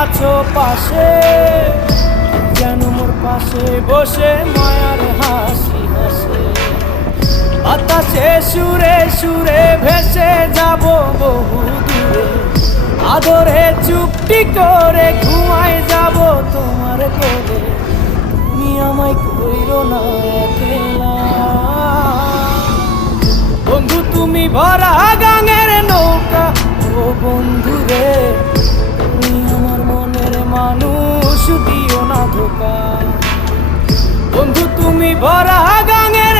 আছো পাশে, যেন মোর পাশে বসে মায়ার হাসি হাসে। বাতাসে সুরে সুরে ভেসে যাব বহু দূরে, আদরে চুপটি করে ঘুমায় যাব তোমার কোলে। তুমি আমায় কইরো না একলা বন্ধু, তুমি ভরা গাঙের নৌকা। ও বন্ধু রে, তুমি আমার মনের মানুষ, দিও না ধোকা। বন্ধু তুমি ভরা গাঙের